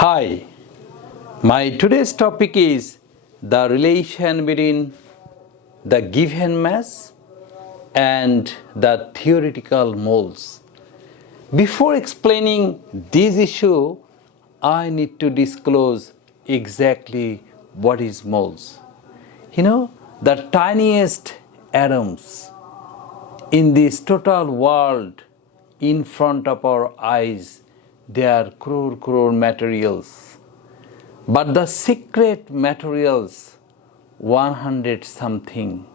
Hi, my today's topic is the relation between the given mass and the theoretical moles. Before explaining this issue, I need to disclose exactly what is moles. The tiniest atoms in this total world in front of our eyes, they are crore materials. But the secret materials, 100 something,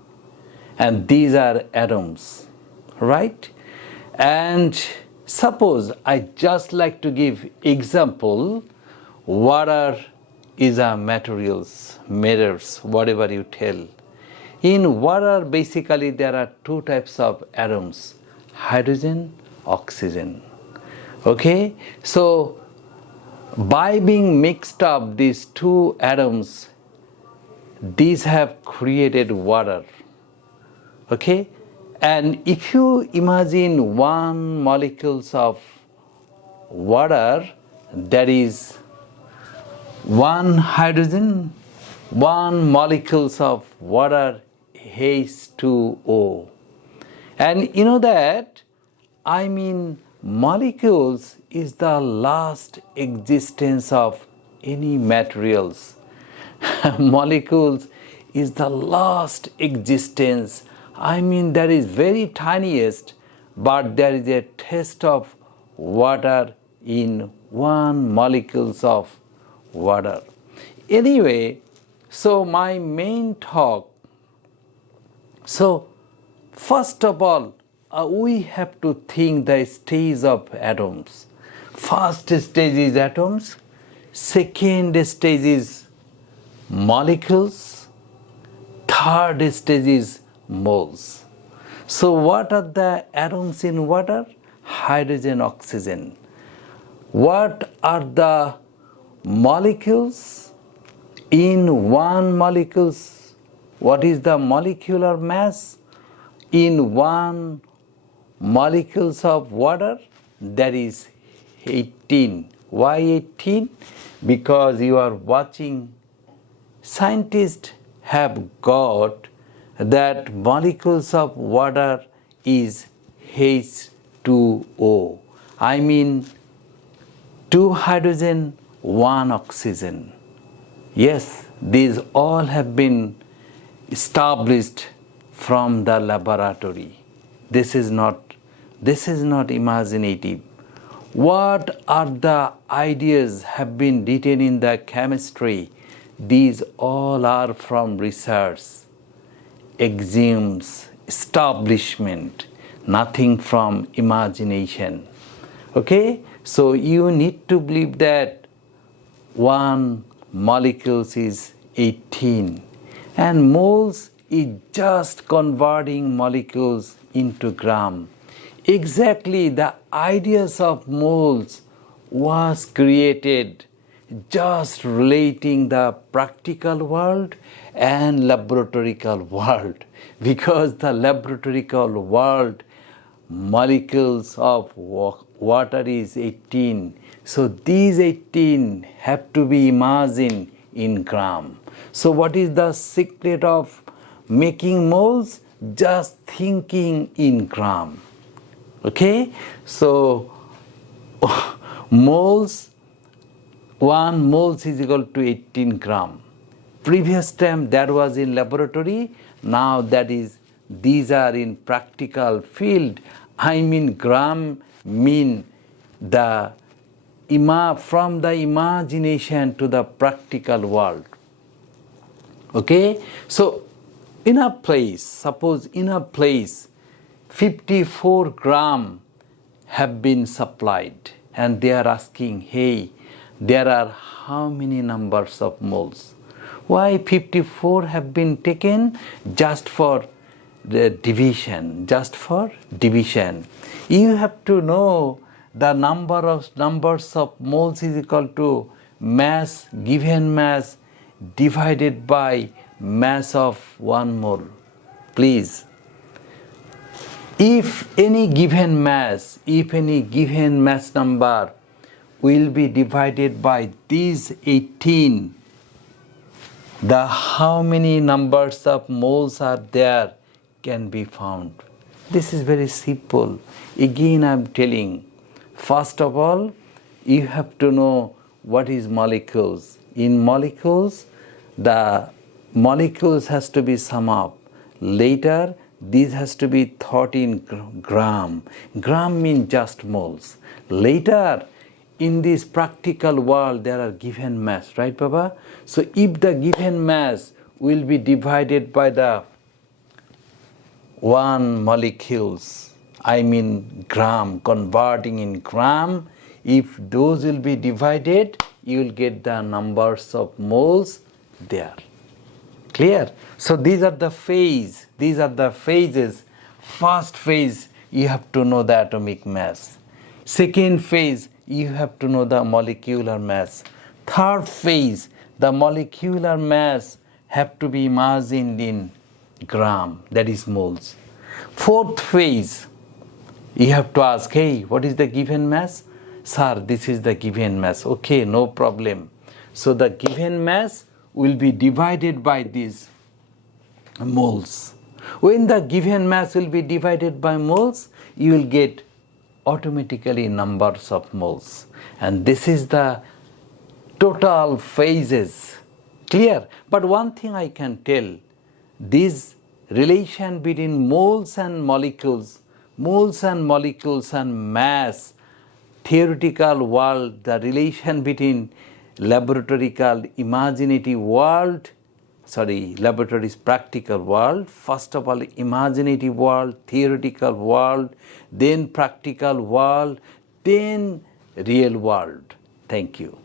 and these are atoms, right? And suppose I just like to give example, water is a materials, matters, whatever you tell. In water, basically there are two types of atoms, hydrogen, oxygen. Okay, so by being mixed up these two atoms, these have created water. Okay, and if you imagine one molecules of water, that is one hydrogen, one molecules of water, H2O. And you know that, molecules is the last existence of any materials. Molecules is the last existence. There is very tiniest, but there is a taste of water in one molecules of water. Anyway, so my main talk. So first of all, we have to think the stage of atoms. First stage is atoms, second stage is molecules, third stage is moles. So what are the atoms in water? Hydrogen, oxygen. What are the molecules in one molecules? What is the molecular mass in one molecules of water? That is 18. Why 18? Because you are watching, scientists have got that molecules of water is H2O. 2 hydrogen, 1 oxygen. Yes, these all have been established from the laboratory. This is not imaginative. What are the ideas have been written in the chemistry? These all are from research, axioms, establishment, nothing from imagination. Okay, so you need to believe that one molecules is 18, and moles is just converting molecules into gram. Exactly, the ideas of moles was created just relating the practical world and laboratorical world, because the laboratorical world molecules of water is 18. So these 18 have to be imagined in gram. So what is the secret of making moles? Just thinking in gram. Okay, so moles, 1 moles is equal to 18 gram. Previous time that was in laboratory, now these are in practical field. Gram mean the from the imagination to the practical world. Okay, so in a place, suppose in a place 54 gram have been supplied, and they are asking, hey, there are how many numbers of moles? Why 54 have been taken? Just for the division, You have to know the numbers of moles is equal to mass, given mass divided by mass of 1 mole. Please, if any given mass number will be divided by these 18. The how many numbers of moles are there can be found. This is very simple. Again I am telling, first of all, you have to know what is molecules. In molecules, the molecules has to be sum up. Later, this has to be 13 gram. Gram means just moles. Later, in this practical world, there are given mass, right, Baba? So if the given mass will be divided by the 1 molecules, I mean gram, converting in gram, if those will be divided, you will get the numbers of moles there. Clear? So these are the phase. These are the phases. First phase, you have to know the atomic mass. Second phase, you have to know the molecular mass. Third phase, the molecular mass have to be imagined in gram, that is moles. Fourth phase, you have to ask, hey, what is the given mass? Sir, this is the given mass. Okay, no problem. So the given mass will be divided by these moles. When the given mass will be divided by moles, you will get automatically numbers of moles. And this is the total phases. Clear? But one thing I can tell, this relation between moles and molecules and mass, theoretical world, the relation between laboratory called imaginative world, laboratory is practical world. First of all, imaginative world, theoretical world, then practical world, then real world. Thank you.